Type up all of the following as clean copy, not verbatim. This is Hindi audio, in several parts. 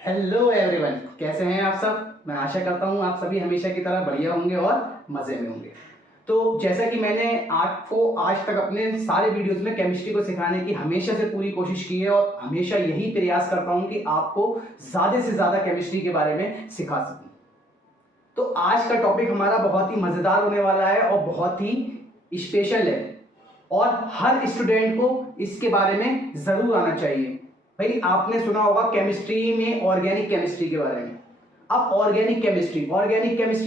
हेलो एवरीवन, कैसे हैं आप सब। मैं आशा करता हूं आप सभी हमेशा की तरह बढ़िया होंगे और मजे में होंगे। तो जैसा कि मैंने आपको आज तक अपने सारे वीडियोस में केमिस्ट्री को सिखाने की हमेशा से पूरी कोशिश की है और हमेशा यही प्रयास करता हूं कि आपको ज़्यादा से ज़्यादा केमिस्ट्री के बारे में सिखा सकूं। तो आज का टॉपिक हमारा बहुत ही मज़ेदार होने वाला है और बहुत ही स्पेशल है और हर स्टूडेंट को इसके बारे में ज़रूर आना चाहिए। भाई आपने सुना होगा केमिस्ट्री में ऑर्गेनिक केमिस्ट्री के बारे में। अब ऑर्गेनिक केमिस्ट्री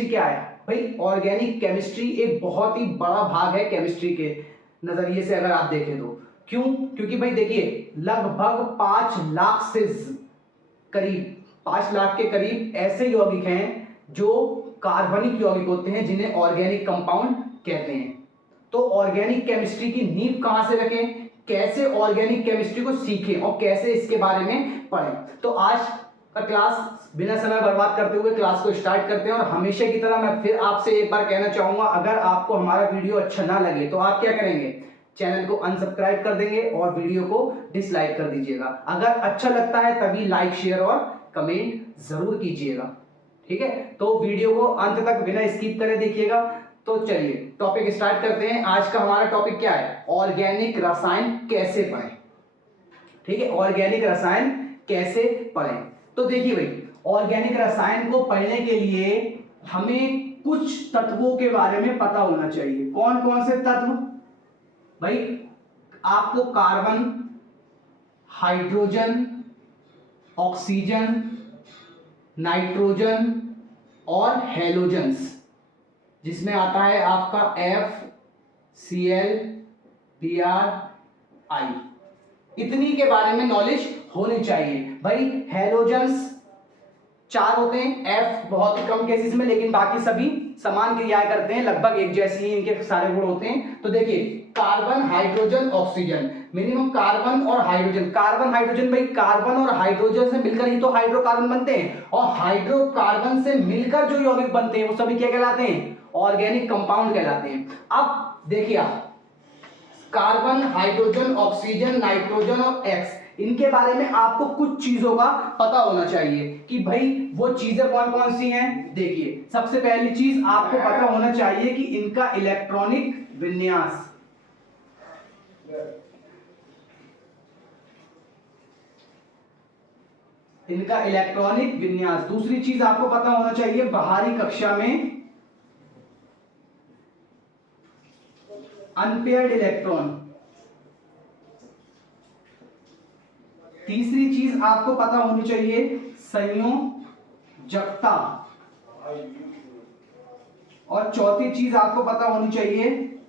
क्या है भाई? ऑर्गेनिक केमिस्ट्री एक बहुत ही बड़ा भाग है केमिस्ट्री के नजरिए से अगर आप देखें तो। क्यों? क्योंकि भाई देखिए, लगभग 5 लाख से करीब 5 लाख के करीब ऐसे यौगिक हैं जो कार्बनिक यौगिक होते हैं, जिन्हें ऑर्गेनिक कंपाउंड कहते हैं। तो ऑर्गेनिक केमिस्ट्री की नींव कहां से रखें, कैसे ऑर्गेनिक केमिस्ट्री को सीखें और कैसे इसके बारे में पढ़ें। तो आज का क्लास बिना समय बर्बाद करते हुए क्लास को स्टार्ट करते हैं। और हमेशा की तरह मैं फिर आपसे एक बार कहना चाहूंगा, अगर आपको हमारा वीडियो अच्छा ना लगे तो आप क्या करेंगे, चैनल को अनसब्सक्राइब कर देंगे और वीडियो को डिसलाइक कर दीजिएगा। अगर अच्छा लगता है तभी लाइक, शेयर और कमेंट जरूर कीजिएगा, ठीक है। तो वीडियो को अंत तक बिना स्किप करे देखिएगा। तो चलिए टॉपिक स्टार्ट करते हैं। आज का हमारा टॉपिक क्या है? ऑर्गेनिक रसायन कैसे पढ़ें, ठीक है। ऑर्गेनिक रसायन कैसे पढ़ें। तो देखिए भाई, ऑर्गेनिक रसायन को पढ़ने के लिए हमें कुछ तत्वों के बारे में पता होना चाहिए। कौन कौन से तत्व भाई? आपको कार्बन, हाइड्रोजन, ऑक्सीजन, नाइट्रोजन और हेलोजेंस, जिसमें आता है आपका FCl, Br, I, इतनी के बारे में नॉलेज होनी चाहिए भाई। हेलोजेंस 4 होते हैं, F बहुत ही कम केसेस में, लेकिन बाकी सभी समान क्रियाएं करते हैं, लगभग एक जैसी ही इनके सारे गुण होते हैं। तो देखिए, carbon, hydrogen, oxygen, minimum carbon और हाइड्रोजन। कार्बन हाइड्रोजन भाई, कार्बन और हाइड्रोजन से मिलकर ही तो हाइड्रोकार्बन बनते हैं, और हाइड्रोकार्बन से मिलकर जो यौगिक बनते हैं वो सभी क्या कहलाते हैं? ऑर्गेनिक कंपाउंड कहलाते हैं। अब देखिए आप, कार्बन, हाइड्रोजन, ऑक्सीजन, नाइट्रोजन और X, इनके बारे में आपको कुछ चीजों का पता होना चाहिए कि भाई वो चीजें कौन कौन सी हैं। देखिए, सबसे पहली चीज आपको पता होना चाहिए कि इनका इलेक्ट्रॉनिक विन्यास। इनका इलेक्ट्रॉनिक विन्यास। दूसरी चीज आपको पता होना चाहिए बाहरी कक्षा में अनपेयर्ड इलेक्ट्रॉन। तीसरी चीज आपको पता होनी चाहिए संयोजकता। और चौथी चीज आपको पता होनी चाहिए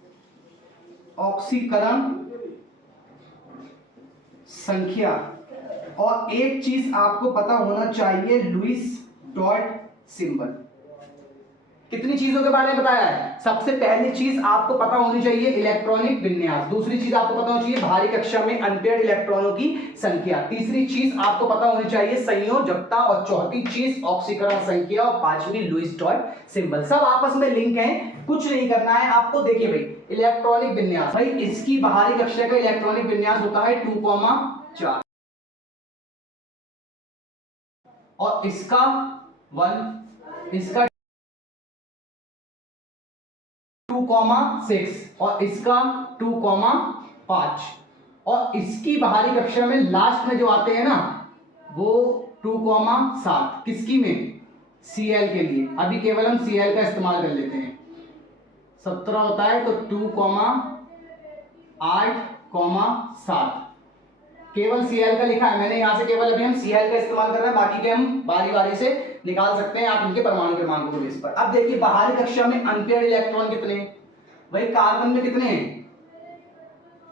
ऑक्सीकरण संख्या। और एक चीज आपको पता होना चाहिए लुईस डॉट सिंबल। कितनी चीजों के बारे में बताया है? सबसे पहली चीज आपको पता होनी चाहिए इलेक्ट्रॉनिक विन्यास। दूसरी चीज आपको पता होनी चाहिए बाहरी कक्षा में अनपेयर्ड इलेक्ट्रॉनों की संख्या। तीसरी चीज आपको पता होनी चाहिए संयोजकता। और चौथी चीज ऑक्सीकरण संख्या। और पांचवी लुईस डॉट सिंबल। सब आपस में लिंक है, कुछ नहीं करना है आपको। देखिए भाई, इलेक्ट्रॉनिक विन्यास, भाई इसकी बाहरी कक्षा का इलेक्ट्रॉनिक विन्यास होता है 2,4 और इसका 1, इसका 2,6 और इसका 2,5। और इसकी बाहरी कक्षा में लास्ट में जो आते हैं ना, वो 2,7। किसकी में? Cl के लिए। अभी केवल हम Cl का इस्तेमाल कर लेते हैं। 17 होता है तो 2,8,7 केवल Cl का लिखा है मैंने यहां से। केवल अभी हम Cl का इस्तेमाल कर रहे हैं, बाकी के हम बारी बारी से निकाल सकते हैं आप इनके परमाणु क्रमांक को बेस पर। अब देखिए, बाहरी कक्षा में अनपेयर्ड इलेक्ट्रॉन कितने हैं भाई? कार्बन में कितने हैं?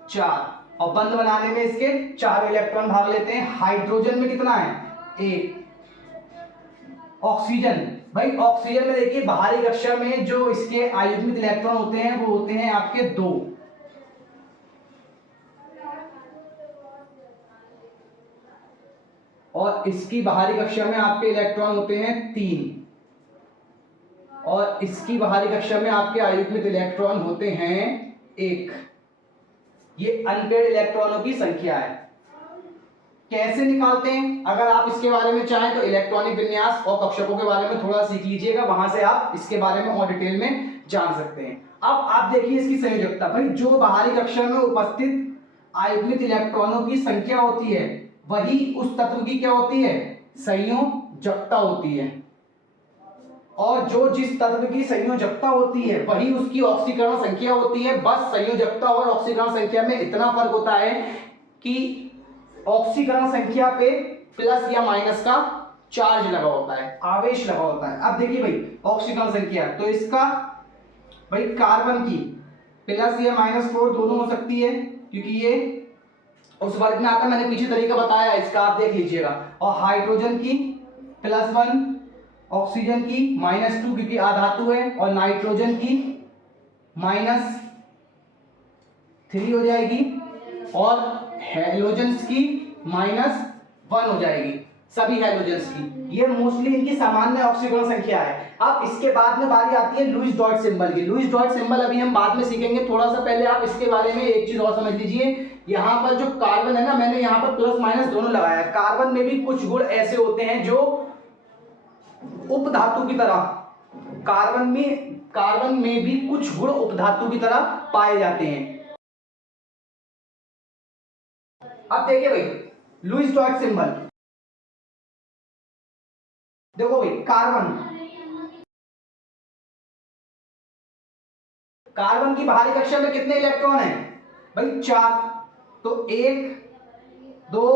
4, और बंध बनाने में इसके 4 इलेक्ट्रॉन भाग लेते हैं। हाइड्रोजन में कितना है? 1। ऑक्सीजन, भाई ऑक्सीजन में देखिए बाहरी कक्षा में जो इसके आयुग्मित इलेक्ट्रॉन होते हैं वो होते हैं आपके 2। और इसकी बाहरी कक्षा में आपके इलेक्ट्रॉन होते हैं 3। और इसकी बाहरी कक्षा में आपके आयुग्मित इलेक्ट्रॉन होते हैं 1। ये अनपेयर्ड इलेक्ट्रॉनों की संख्या है। कैसे निकालते हैं, अगर आप इसके बारे में चाहें तो इलेक्ट्रॉनिक विन्यास और कक्षकों के बारे में थोड़ा सीख लीजिएगा, वहां से आप इसके बारे में और डिटेल में जान सकते हैं। अब आप देखिए इसकी संयोजकता। भाई जो बाहरी कक्षा में उपस्थित आयुग्मित इलेक्ट्रॉनों की संख्या होती है वही उस तत्व की क्या होती है, संयोजकता होती है। और जो जिस तत्व की संयोजकता होती है वही उसकी ऑक्सीकरण संख्या होती है। बस संयोजकता और ऑक्सीकरण संख्या में इतना फर्क होता है कि ऑक्सीकरण संख्या पे प्लस या माइनस का चार्ज लगा होता है, आवेश लगा होता है। अब देखिए भाई ऑक्सीकरण संख्या, तो इसका भाई कार्बन की प्लस या -4 दोनों हो सकती है, क्योंकि ये उस वर्ग में आता है, मैंने पीछे तरीका बताया इसका, आप देख लीजिएगा। और हाइड्रोजन की +1, ऑक्सीजन की -2 क्योंकि आधातु है, और नाइट्रोजन की -3 हो जाएगी, और हैलोजेंस की -1 हो जाएगी, सभी हैलोजेंस की। ये मोस्टली इनकी सामान्य ऑक्सीकरण संख्या है। अब इसके बाद में बारी आती है लुईस डॉट सिंबल की। लुईस डॉट सिंबल अभी हम बाद में सीखेंगे, थोड़ा सा पहले आप इसके बारे में एक चीज और समझ लीजिए। यहाँ पर जो कार्बन है ना, मैंने यहाँ पर प्लस माइनस दोनों लगाया है। कार्बन में भी कुछ गुण ऐसे होते हैं जो उपधातु की तरह, कार्बन में भी कुछ गुण उपधातु की तरह पाए जाते हैं। अब देखिए भाई लुईस डॉट सिंबल, देखो भाई कार्बन की बाहरी कक्षा में कितने इलेक्ट्रॉन हैं भाई, 4। तो 1 2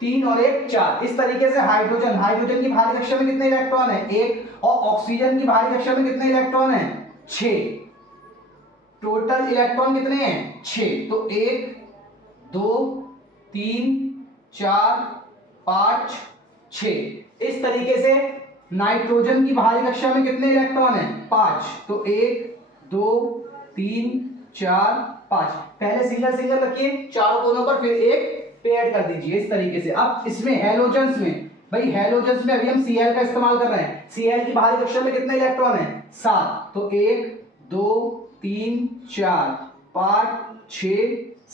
3 और 1 4। इस तरीके से हाइड्रोजन की बाहरी कक्षा में कितने इलेक्ट्रॉन हैं, 1। और ऑक्सीजन की बाहरी कक्षा में कितने इलेक्ट्रॉन हैं, 6। टोटल इलेक्ट्रॉन कितने हैं, 6। तो 1 2 3 4 5 6। इस तरीके से नाइट्रोजन की बाहरी कक्षा में कितने इलेक्ट्रॉन हैं, 5। तो 1 2 3 4 5। पहले सिंगल सिंगल रखिए चारों कोनों पर, फिर एक पे ऐड कर दीजिए इस तरीके से। अब इसमें हैलोजेंस में, भाई हैलोजेंस में अभी हम Cl का इस्तेमाल कर रहे हैं। Cl की बाहरी कक्षा में कितने इलेक्ट्रॉन हैं, 7। तो 1 2 3 4 5 6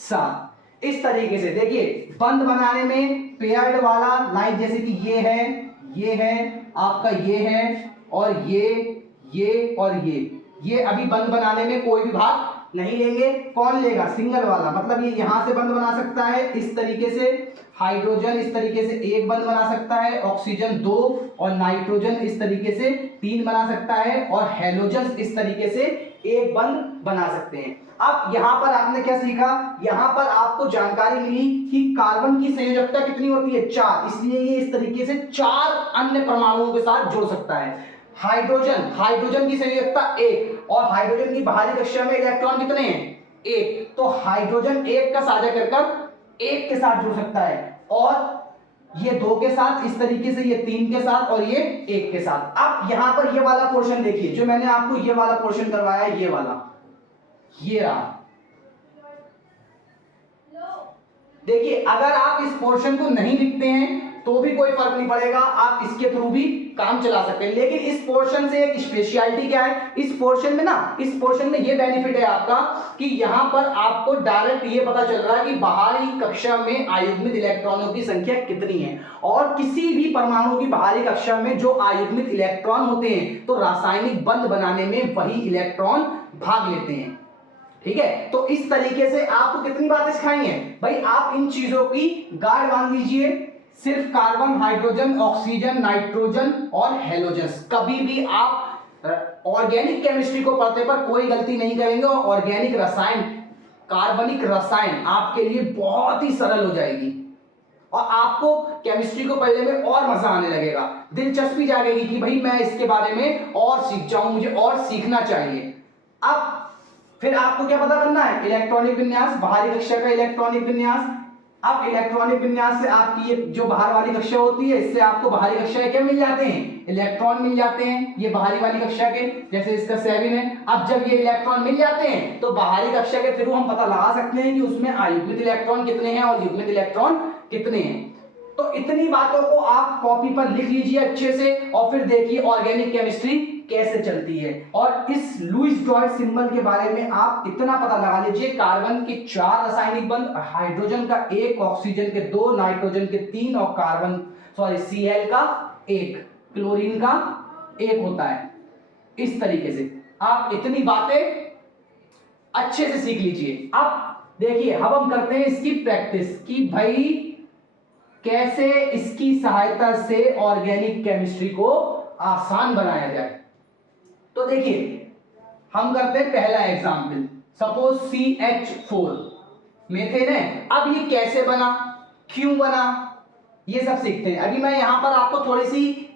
7। इस तरीके से देखिए बंध बनाने में पेयर्ड वाला लाइक जैसे कि ये है आपका, ये है, और ये और ये अभी बंध बनाने में कोई भी भाग नहीं लेंगे। कौन लेगा, सिंगल वाला, मतलब ये यहां से बंध बना सकता है इस तरीके से, हाइड्रोजन इस तरीके से एक बंध बना सकता है, ऑक्सीजन 2 और नाइट्रोजन इस तरीके से 3 बना सकता है, और हैलोजन इस तरीके से एक बंध बना सकते हैं। अब यहां पर आपने क्या सीखा, यहां पर आपको जानकारी मिली कि कार्बन की संयोजकता कितनी होती है, 4। इसलिए ये इस तरीके से 4 अन्य परमाणुओं के साथ जुड़ सकता है। हाइड्रोजन की संयोजकता 1, और हाइड्रोजन की बाहरी कक्षा में इलेक्ट्रॉन कितने हैं, 1। तो हाइड्रोजन 1 का साझा कर 1 के साथ जुड़ सकता है, और ये 2 के साथ इस तरीके से, ये 3 के साथ, और ये 1 के साथ। अब यहां पर ये वाला पोर्शन देखिए, जो मैंने आपको ये वाला पोर्शन करवाया है, ये वाला, ये रहा। देखिए अगर आप इस पोर्शन को नहीं लिखते हैं तो भी कोई फर्क नहीं पड़ेगा, आप इसके थ्रू भी काम चला सकते हैं। लेकिन इस पोर्शन से एक स्पेशलिटी क्या है, इस पोर्शन में ये बेनिफिट है आपका कि यहां पर आपको डायरेक्ट ये पता चल रहा है कि बाहरी कक्षा में आयुग्मित इलेक्ट्रॉनों की संख्या कितनी है। और किसी भी परमाणु की बाहरी कक्षा में जो आयुग्मित इलेक्ट्रॉन होते हैं तो रासायनिक बंध बनाने में वही इलेक्ट्रॉन भाग लेते हैं। ठीक है, तो इस तरीके से आपको कितनी बातें सिखाई हैं भाई, आप इन चीजों की गार्ड बांध लीजिए। सिर्फ कार्बन, हाइड्रोजन, ऑक्सीजन, नाइट्रोजन और हैलोजन। कभी भी आप ऑर्गेनिक केमिस्ट्री को पढ़ते पर कोई गलती नहीं करेंगे, और ऑर्गेनिक रसायन, कार्बनिक रसायन आपके लिए बहुत ही सरल हो जाएगी, और आपको केमिस्ट्री को पढ़ने में और मजा आने लगेगा, दिलचस्पी जागेगी कि भाई मैं इसके बारे में और सीख जाऊं, मुझे और सीखना चाहिए। अब फिर आपको क्या पता करना है, इलेक्ट्रॉनिक विन्यास, बाहरी कक्षा का इलेक्ट्रॉनिक विन्यास। अब इलेक्ट्रॉनिक विन्यास से आपकी ये जो बाहर वाली कक्षा होती है, इससे आपको बाहरी कक्षा के क्या मिल जाते हैं, इलेक्ट्रॉन मिल जाते हैं, ये बाहरी वाली कक्षा के, जैसे इसका 7 है। अब जब ये इलेक्ट्रॉन मिल जाते हैं तो बाहरी कक्षा के थ्रू हम पता लगा सकते हैं कि उसमें अयुग्मित इलेक्ट्रॉन कितने हैं और युग्मित इलेक्ट्रॉन कितने हैं। तो इतनी बातों को आप कॉपी पर लिख लीजिए अच्छे से और फिर देखिए ऑर्गेनिक केमिस्ट्री कैसे चलती है। और इस लुईस डॉयट सिंबल के बारे में आप इतना पता लगा लीजिए, कार्बन के 4 रासायनिक बंध, हाइड्रोजन का 1, ऑक्सीजन के 2, नाइट्रोजन के 3 और Cl का 1, क्लोरीन का 1 होता है। इस तरीके से आप इतनी बातें अच्छे से सीख लीजिए। अब देखिए अब हम करते हैं इसकी प्रैक्टिस कि भाई कैसे इसकी सहायता से ऑर्गेनिक केमिस्ट्री को आसान बनाया जाए। तो देखिए हम करते हैं पहला एग्जाम्पल, सपोज CH4 मीथेन है। अब ये कैसे बना, क्यों बना, ये सब सीखते हैं। अभी मैं यहां पर आपको थोड़ी सी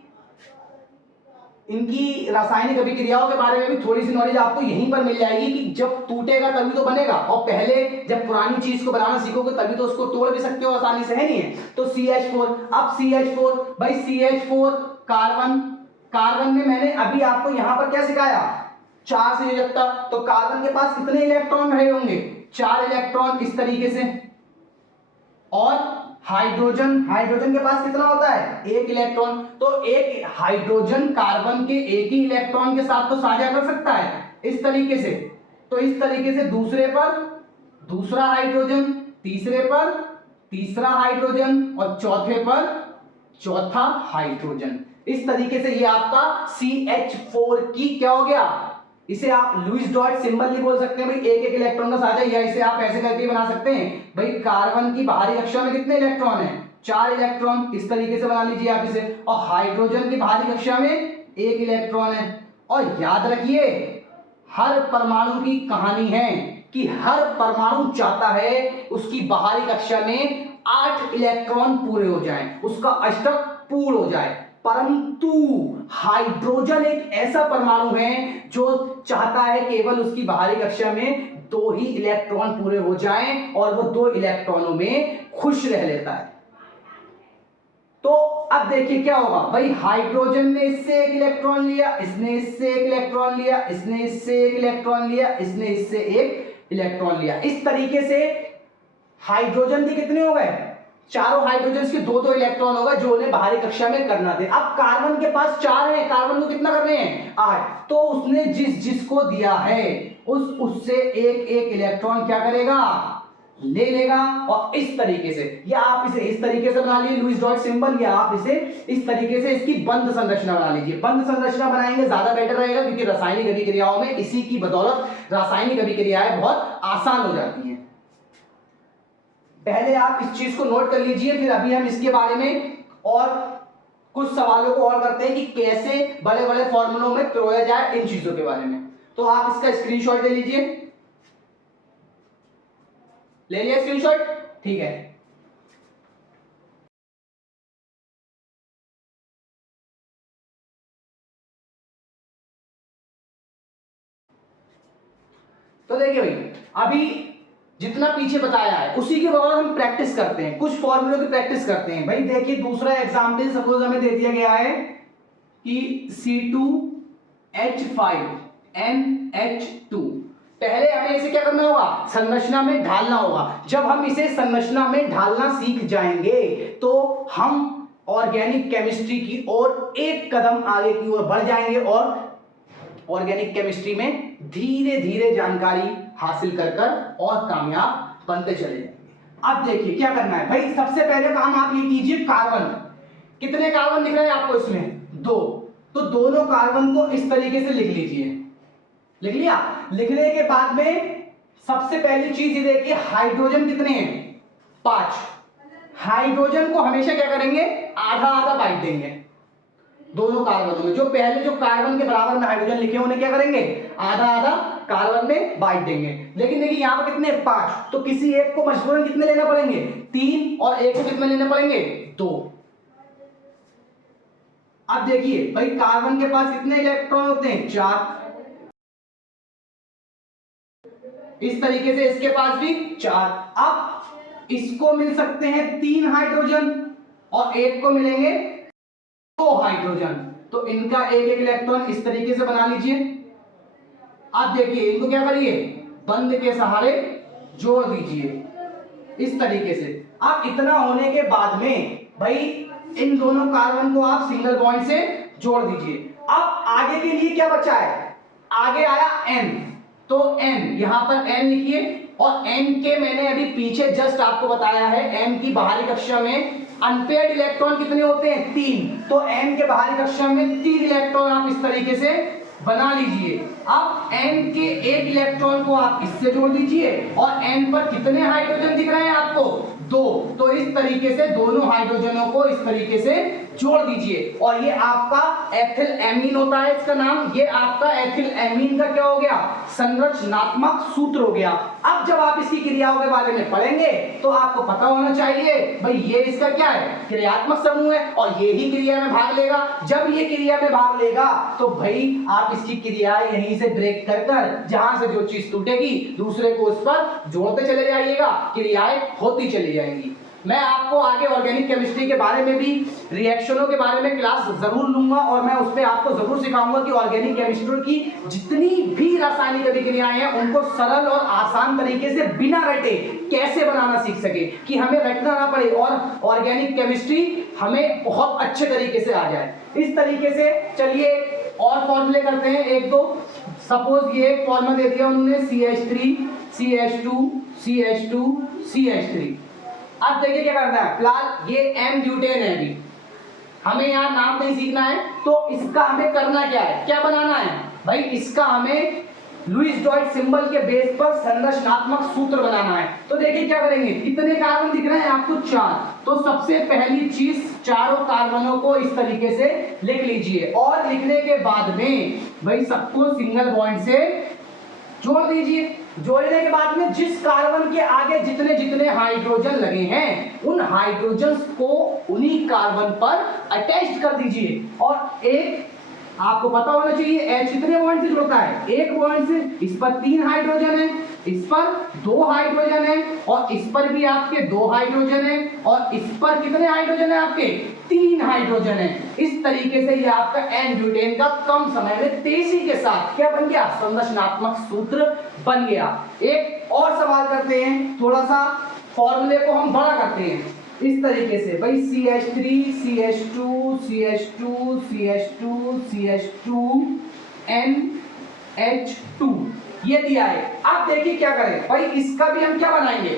इनकी रासायनिक अभिक्रियाओं के बारे में भी थोड़ी सी नॉलेज आपको यहीं पर मिल जाएगी कि जब टूटेगा तभी तो बनेगा, और पहले जब पुरानी चीज को बनाना सीखोगे तभी तो उसको तोड़ भी सकते हो आसानी से, है नहीं है। तो CH4, अब CH4 भाई CH4 कार्बन में मैंने अभी आपको यहां पर क्या सिखाया, 4 से युक्त। तो कार्बन के पास कितने इलेक्ट्रॉन रहे होंगे, 4 इलेक्ट्रॉन इस तरीके से। और हाइड्रोजन के पास कितना होता है, 1 इलेक्ट्रॉन। तो एक हाइड्रोजन कार्बन के एक ही इलेक्ट्रॉन के साथ तो साझा कर सकता है इस तरीके से। तो इस तरीके से दूसरे पर दूसरा हाइड्रोजन, तीसरे पर तीसरा हाइड्रोजन और चौथे पर चौथा हाइड्रोजन। इस तरीके से ये आपका CH4 की क्या हो गया, इसे आप लुईस डॉट सिंबल नहीं बोल सकते हैं भाई, एक इलेक्ट्रॉन का साझा, या इसे आप ऐसे करके बना सकते हैं भाई कार्बन की बाहरी कक्षा में कितने इलेक्ट्रॉन है, 4 इलेक्ट्रॉन, इस तरीके से बना लीजिए आप इसे। और हाइड्रोजन की बाहरी कक्षा में 1 इलेक्ट्रॉन है। और याद रखिए हर परमाणु की कहानी है कि हर परमाणु चाहता है उसकी बाहरी कक्षा में 8 इलेक्ट्रॉन पूरे हो जाएं, उसका अष्टक पूर्ण हो जाए। परंतु हाइड्रोजन एक ऐसा परमाणु है जो चाहता है केवल उसकी बाहरी कक्षा में 2 ही इलेक्ट्रॉन पूरे हो जाएं और वो 2 इलेक्ट्रॉनों में खुश रह लेता है। तो अब देखिए क्या होगा भाई, हाइड्रोजन ने इससे 1 इलेक्ट्रॉन लिया, इसने इससे 1 इलेक्ट्रॉन लिया, इसने इससे 1 इलेक्ट्रॉन लिया, इसने इससे 1 इलेक्ट्रॉन लिया। इस तरीके से हाइड्रोजन के कितने हो गए, चारों हाइड्रोजन के 2-2 इलेक्ट्रॉन होगा जो उन्हें बाहरी कक्षा में करना थे। अब कार्बन के पास 4 है, कार्बन को कितना करने हैं, 8। तो उसने जिसको दिया है उससे 1-1 इलेक्ट्रॉन क्या करेगा, ले लेगा। और इस तरीके से, या आप इसे इस तरीके से बना लीजिए लुईस डॉट सिंबल, या आप इसे इस तरीके से इसकी बंध संरचना बना लीजिए। बंध संरचना बनाएंगे ज्यादा बेटर रहेगा, क्योंकि रासायनिक अभिक्रियाओं में इसी की बदौलत रासायनिक अभिक्रियाएं बहुत आसान हो जाती हैं। पहले आप इस चीज को नोट कर लीजिए, फिर अभी हम इसके बारे में और कुछ सवालों को और करते हैं कि कैसे बड़े बड़े फॉर्मूलों में पिरोया जाए इन चीजों के बारे में। तो आप इसका स्क्रीनशॉट ले लीजिए, ले लिया स्क्रीनशॉट, ठीक है। तो देखिए भाई अभी जितना पीछे बताया है उसी के बगैर हम प्रैक्टिस करते हैं, कुछ फॉर्मूलों की प्रैक्टिस करते हैं। भाई देखिए दूसरा एग्जांपल सपोज हमें दे दिया गया है कि C2H5NH2। पहले हमें इसे क्या करना होगा, संरचना में ढालना होगा। जब हम इसे संरचना में ढालना सीख जाएंगे तो हम ऑर्गेनिक केमिस्ट्री की ओर एक कदम आगे की ओर बढ़ जाएंगे और ऑर्गेनिक केमिस्ट्री में धीरे धीरे जानकारी हासिल कर और कामयाब बनते चले जाएंगे। अब देखिए क्या करना है भाई, सबसे पहले काम आप ये कीजिए, कार्बन कितने कार्बन दिख रहे हैं आपको इसमें, 2। तो दोनों कार्बन को इस तरीके से लिख लीजिए। लिख लिया, लिखने के बाद में सबसे पहली चीज ये देखिए हाइड्रोजन कितने हैं, 5। हाइड्रोजन को हमेशा क्या करेंगे, आधा आधा बांट देंगे दोनों कार्बनों में। जो पहले जो कार्बन के बराबर में हाइड्रोजन लिखे उन्हें क्या करेंगे, आधा आधा कार्बन में बांट देंगे। लेकिन देखिए यहां पर कितने, 5। तो किसी एक को मजबूरन कितने लेना पड़ेंगे, 3, और एक को कितने लेने पड़ेंगे, 2। अब देखिए भाई कार्बन के पास कितने इलेक्ट्रॉन होते हैं, 4। इस तरीके से इसके पास भी 4। अब इसको मिल सकते हैं 3 हाइड्रोजन और एक को मिलेंगे 2 हाइड्रोजन। तो इनका एक एक इलेक्ट्रॉन इस तरीके से बना लीजिए। अब देखिए इनको क्या करिए, बंध के सहारे जोड़ दीजिए इस तरीके से। अब इतना होने के बाद में भाई इन दोनों कार्बन को आप सिंगल बॉन्ड से जोड़ दीजिए। अब आगे के लिए क्या बचा है, आगे आया N, तो N यहां पर N लिखिए, और N के मैंने अभी पीछे जस्ट आपको बताया है N की बाहरी कक्षा में अनपेयर्ड इलेक्ट्रॉन कितने होते हैं, 3, तो N के बाहरी कक्षा में 3 इलेक्ट्रॉन आप इस तरीके से बना लीजिए। अब N के एक इलेक्ट्रॉन को आप इससे जोड़ दीजिए और N पर कितने हाइड्रोजन दिख रहे हैं आपको, 2, तो इस तरीके से दोनों हाइड्रोजनों को इस तरीके से जोड़ दीजिए और ये आपका एथिल एमीन होता है इसका नाम। ये आपका एथिल एमीन का क्या हो गया, संरचनात्मक सूत्र हो गया। अब जब आप इसकी क्रियाओं के बारे में पढ़ेंगे तो आपको पता होना चाहिए भाई ये इसका क्या है, क्रियात्मक समूह है और ये ही क्रिया में भाग लेगा। जब ये क्रिया में भाग लेगा तो भाई आप इसकी क्रिया यहीं से ब्रेक कर कर जहां से जो चीज टूटेगी दूसरे को उस पर जोड़ते चले जाइएगा, क्रियाएं होती चली जाएंगी। मैं आपको आगे ऑर्गेनिक केमिस्ट्री के बारे में भी, रिएक्शनों के बारे में क्लास जरूर लूंगा और मैं उस पर आपको जरूर सिखाऊंगा कि ऑर्गेनिक केमिस्ट्री की जितनी भी रासायनिक अभिक्रियाएं हैं उनको सरल और आसान तरीके से बिना रटे कैसे बनाना सीख सके, कि हमें रटना ना पड़े और ऑर्गेनिक केमिस्ट्री हमें बहुत अच्छे तरीके से आ जाए। इस तरीके से चलिए और फॉर्मूले करते हैं एक दो। सपोज ये एक फॉर्मूला दे दिया उन्होंने CH3 CH2 CH2 CH3। अब देखिए क्या करना है, फिलहाल ये M ब्यूटेन है, अभी हमें यहाँ नाम नहीं सीखना है, तो इसका हमें करना क्या है, क्या बनाना है भाई, इसका हमें लुईस डॉयट सिंबल के बेस पर संरचनात्मक सूत्र बनाना है। तो देखिए क्या करेंगे, कितने कार्बन दिख रहे हैं आपको, 4, तो सबसे पहली चीज चारों कार्बनों को इस तरीके से लिख लीजिए और लिखने के बाद में भाई सबको सिंगल बॉन्ड से जोड़ दीजिए। जोड़ने के बाद में जिस कार्बन के आगे जितने जितने हाइड्रोजन लगे हैं उन हाइड्रोजन को उन्हीं कार्बन पर अटैच कर दीजिए। और एक आपको पता होना चाहिए H कितने बॉन्ड से जुड़ता है, एक बॉन्ड से। इस पर 3 हाइड्रोजन है, इस पर 2 हाइड्रोजन है और इस पर भी आपके 2 हाइड्रोजन है और इस पर कितने हाइड्रोजन है आपके, 3 हाइड्रोजन है। इस तरीके से ये आपका N ब्यूटेन का कम समय में तेजी के साथ क्या बन गया, संरचनात्मक सूत्र बन गया। एक और सवाल करते हैं, थोड़ा सा फॉर्मूले को हम बड़ा करते हैं इस तरीके से भाई, CH3 CH2 CH2 CH2 CH2 NH2 ये दिया है। अब देखिए क्या करें भाई, इसका भी हम क्या बनाएंगे,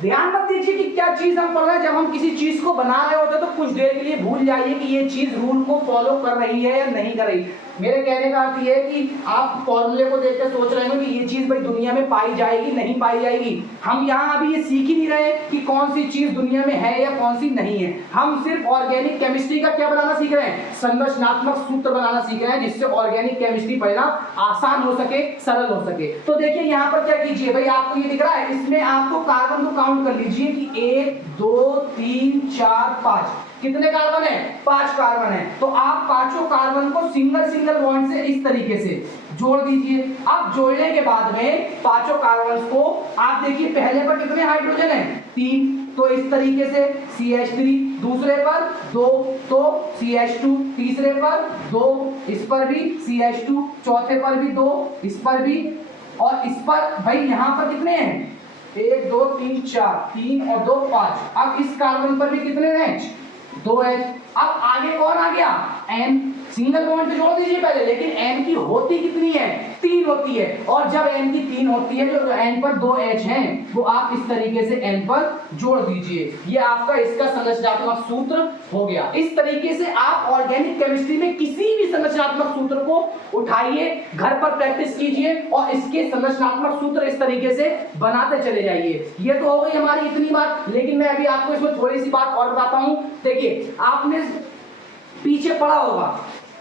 ध्यान मत दीजिए कि क्या चीज हम पढ़ रहे हैं। जब हम किसी चीज को बना रहे होते हैं तो कुछ देर के लिए भूल जाइए कि ये चीज रूल को फॉलो कर रही है या नहीं कर रही। मेरे कहने का अर्थ ये है कि आप फॉर्मूले को देखकर सोच रहे हो कि ये चीज भाई दुनिया में पाई जाएगी नहीं पाई जाएगी। हम यहाँ अभी ये सीख ही नहीं रहे कि कौन सी चीज दुनिया में है या कौन सी नहीं है। हम सिर्फ ऑर्गेनिक केमिस्ट्री का क्या बनाना सीख रहे हैं, संरचनात्मक सूत्र बनाना सीख रहे हैं, जिससे ऑर्गेनिक केमिस्ट्री पढ़ना आसान हो सके, सरल हो सके। तो देखिए यहाँ पर क्या कीजिए भाई, आपको ये दिख रहा है, इसमें आपको कार्बन को काउंट कर लीजिए कि 1 2 3 4 5 कितने कार्बन है, 5 कार्बन है। तो आप पांचों कार्बन को सिंगल सिंगल बॉन्ड से इस तरीके से जोड़ दीजिए। अब जोड़ने के बाद में पांचों कार्बन को आप देखिए, पहले पर कितने हाइड्रोजन है, 3, तो इस तरीके से CH3, दूसरे पर 2 तो CH2, तीसरे पर 2, इस पर भी CH2, चौथे पर भी 2, इस पर भी, और इस पर भाई यहाँ पर कितने हैं, 1 2 3 4, 3 और 2 5। अब इस कार्बन पर भी कितने H, 2H। अब आगे कौन आ गया, N, सिंगल बॉन्ड से जोड़ दीजिए पहले, लेकिन N की होती कितनी है, 3 होती है। और जब N की 3 होती है तो N पर 2H हैं वो आप इस तरीके से N पर जोड़ दीजिए। ये आपका इसका संरचनात्मक सूत्र हो गया। इस तरीके से आप ऑर्गेनिक केमिस्ट्री में किसी भी संरचनात्मक सूत्र को उठाइए, घर पर प्रैक्टिस कीजिए और इसके संरचनात्मक सूत्र इस तरीके से बनाते चले जाइए। ये तो हो गई हमारी इतनी बात, लेकिन मैं अभी आपको इसमें थोड़ी सी बात और बताता हूं। देखिए आपने पीछे पढ़ा होगा,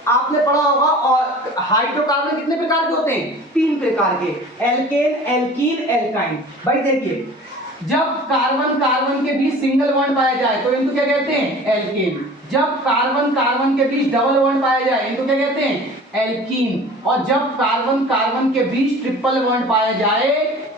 और हाइड्रोकार्बन कितने प्रकार के होते हैं, 3 प्रकार के, एल्केन, एल्कीन, एल्काइन। भाई देखिए जब कार्बन कार्बन के बीच सिंगल बॉन्ड पाया जाए तो इनको क्या कहते हैं, एल्केन। जब कार्बन कार्बन के बीच डबल बॉन्ड पाया जाए इनको क्या कहते हैं, एल्कीन। और जब कार्बन कार्बन के बीच ट्रिपल बॉन्ड पाया जाए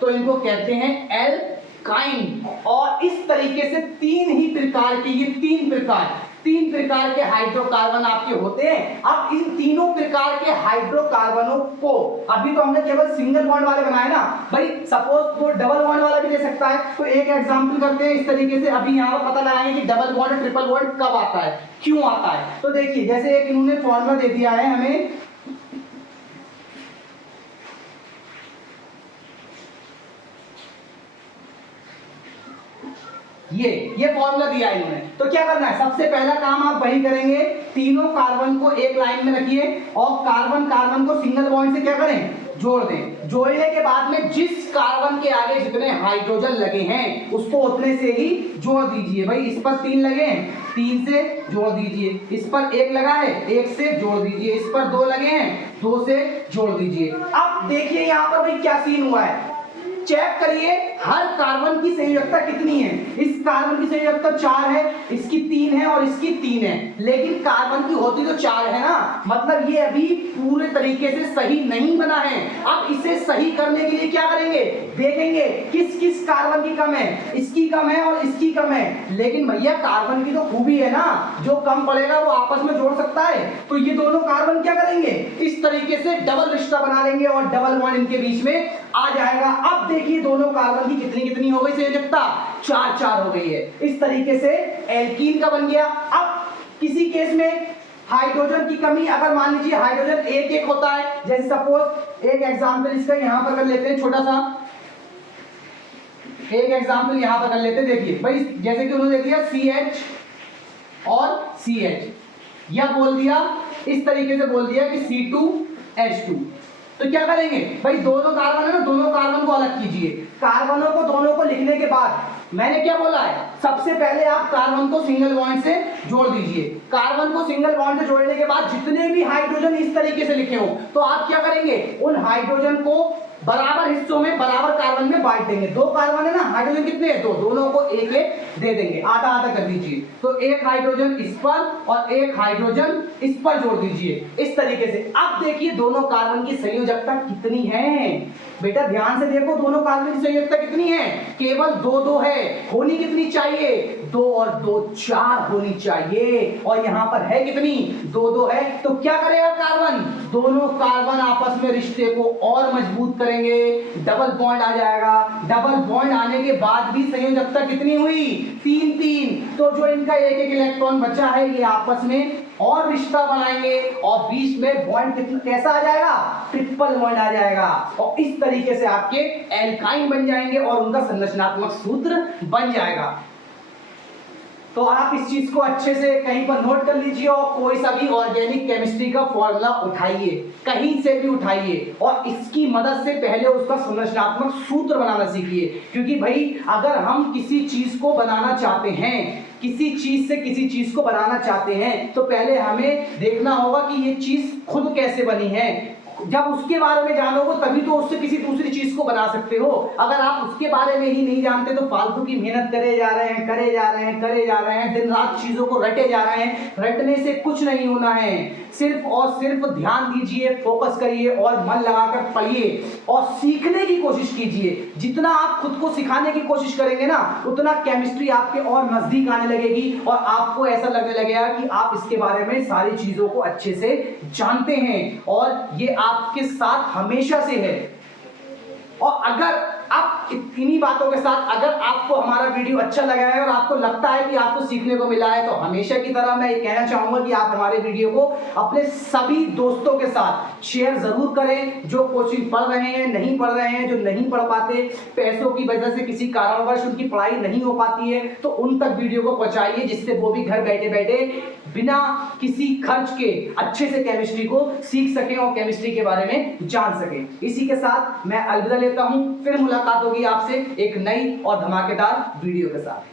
तो इनको कहते हैं एल्काइन। और इस तरीके से 3 ही प्रकार के, ये 3 प्रकार तीन प्रकार के हाइड्रोकार्बन आपके होते हैं। अब इन तीनों प्रकार के हाइड्रोकार्बनों को, अभी तो हमने केवल सिंगल बॉन्ड वाले बनाए ना भाई, सपोज वो डबल बॉन्ड वाला भी ले सकता है। तो एक एग्जांपल करते हैं इस तरीके से। अभी यहाँ पर पता लगाएंगे कि डबल बॉन्ड ट्रिपल बॉन्ड कब आता है, क्यों आता है। तो देखिए जैसे एक इन्होंने फॉर्मूला दे दिया है हमें, ये फॉर्मूला दिया है इन्होंने। तो क्या करना है, सबसे पहला काम आप वही करेंगे, तीनों कार्बन को एक लाइन में रखिए और कार्बन कार्बन को सिंगल बॉन्ड से क्या करें, जोड़ दें। जोड़ने के बाद में जिस कार्बन के आगे जितने हाइड्रोजन लगे हैं उसको उतने से ही जोड़ दीजिए। भाई इस पर 3 लगे हैं, 3 से जोड़ दीजिए। इस पर 1 लगा है, 1 से जोड़ दीजिए। इस पर 2 लगे हैं, 2 से जोड़ दीजिए। अब देखिए यहाँ पर भाई क्या सीन हुआ है, चेक करिए हर कार्बन की संयोजकता कितनी है। इस कार्बन की संयोजकता 4 है, इसकी 3 है और इसकी 3 है, लेकिन कार्बन की होती तो 4 है ना, मतलब ये अभी पूरे तरीके से सही नहीं बना है। अब इसे सही करने के लिए क्या करेंगे, देखेंगे किस किस कार्बन की कम है, इसकी कम है और इसकी कम है। लेकिन भैया कार्बन की तो खूबी है ना, जो कम पड़ेगा वो आपस में जोड़ सकता है। तो ये दोनों कार्बन क्या करेंगे, इस तरीके से डबल रिश्ता बना लेंगे और डबल बॉन्ड इनके बीच में आ जाएगा। अब देखिए दोनों कार्बन की कितनी कितनी हो गई संयोजकता, 4 हो गई है। इस तरीके से एल्कीन का बन गया। अब किसी केस में हाइड्रोजन की कमी, अगर मान लीजिए हाइड्रोजन एक होता है, जैसे सपोज एक एग्जांपल इसका यहां पर कर लेते हैं, छोटा सा एक एग्जांपल यहां पर कर लेते हैं। देखिए भाई जैसे कि उन्होंने दे दिया CH और CH, या बोल दिया इस तरीके से बोल दिया कि C2H2। तो क्या करेंगे भाई, दोनों कार्बन है ना, दोनों कार्बन को अलग कीजिए। कार्बनों को दोनों को लिखने के बाद मैंने क्या बोला है, सबसे पहले आप कार्बन को सिंगल बॉन्ड से जोड़ दीजिए। कार्बन को सिंगल बॉन्ड से जोड़ने के बाद जितने भी हाइड्रोजन इस तरीके से लिखे हो तो आप क्या करेंगे, उन हाइड्रोजन को बराबर हिस्सों में बराबर कार्बन में बांट देंगे। 2 कार्बन है ना, हाइड्रोजन कितने हैं, 2, दोनों को 1 दे देंगे, आधा आधा कर दीजिए। तो एक हाइड्रोजन इस पर और एक हाइड्रोजन इस पर जोड़ दीजिए इस तरीके से। अब देखिए दोनों कार्बन की संयोजकता कितनी है, बेटा ध्यान से देखो, दोनों कार्बन की संयोजकता कितनी है, केवल 2 है। होनी कितनी चाहिए, 2 और 2 4 होनी चाहिए, और यहां पर है कितनी, 2 है। तो क्या करेगा कार्बन, दोनों कार्बन आपस में रिश्ते को और मजबूत करेंगे, डबल बॉन्ड आ जाएगा। डबल बॉन्ड आने के बाद भी संयोजकता कितनी हुई, 3। तो जो इनका एक इलेक्ट्रॉन बचा है ये आपस में और रिश्ता बनाएंगे और बीच में बॉन्ड कितना कैसा आ जाएगा, ट्रिपल बॉन्ड आ जाएगा। और इस तरीके से आपके एल्काइन बन जाएंगे और उनका संरचनात्मक सूत्र बन जाएगा। तो आप इस चीज को अच्छे से कहीं पर नोट कर लीजिए और कोई सा भी ऑर्गेनिक केमिस्ट्री का फॉर्मूला उठाइए, कहीं से भी उठाइए, और इसकी मदद से पहले उसका संरचनात्मक सूत्र बनाना सीखिए। क्योंकि भाई अगर हम किसी चीज को बनाना चाहते हैं, किसी चीज से किसी चीज को बनाना चाहते हैं, तो पहले हमें देखना होगा कि ये चीज खुद कैसे बनी है। जब उसके बारे में जानोगे तभी तो उससे किसी दूसरी चीज को बना सकते हो। अगर आप उसके बारे में ही नहीं जानते तो फालतू की मेहनत करे जा रहे हैं, दिन रात चीजों को रटे जा रहे हैं। रटने से कुछ नहीं होना है, सिर्फ और सिर्फ ध्यान दीजिए, फोकस करिए और मन लगाकर पढ़िए और सीखने की कोशिश कीजिए। जितना आप खुद को सिखाने की कोशिश करेंगे ना, उतना केमिस्ट्री आपके और नजदीक आने लगेगी और आपको ऐसा लगने लगेगा कि आप इसके बारे में सारी चीजों को अच्छे से जानते हैं और ये आपके साथ हमेशा से है। और अगर आप इन्हीं बातों के साथ अगर आपको हमारा वीडियो अच्छा लगा है और आपको लगता है कि आपको सीखने को मिला है, तो हमेशा की तरह मैं ये कहना चाहूंगा कि आप हमारे वीडियो को अपने सभी दोस्तों के साथ शेयर जरूर करें। जो कोचिंग पढ़ रहे हैं, नहीं पढ़ रहे हैं, जो नहीं पढ़ पाते, पैसों की वजह से किसी कारणवश उनकी पढ़ाई नहीं हो पाती है, तो उन तक वीडियो को पहुंचाइए, जिससे वो भी घर बैठे बैठे बिना किसी खर्च के अच्छे से केमिस्ट्री को सीख सकें और केमिस्ट्री के बारे में जान सकें। इसी के साथ मैं अलविदा लेता हूं, फिर मुलाकात होगी आपसे एक नई और धमाकेदार वीडियो के साथ।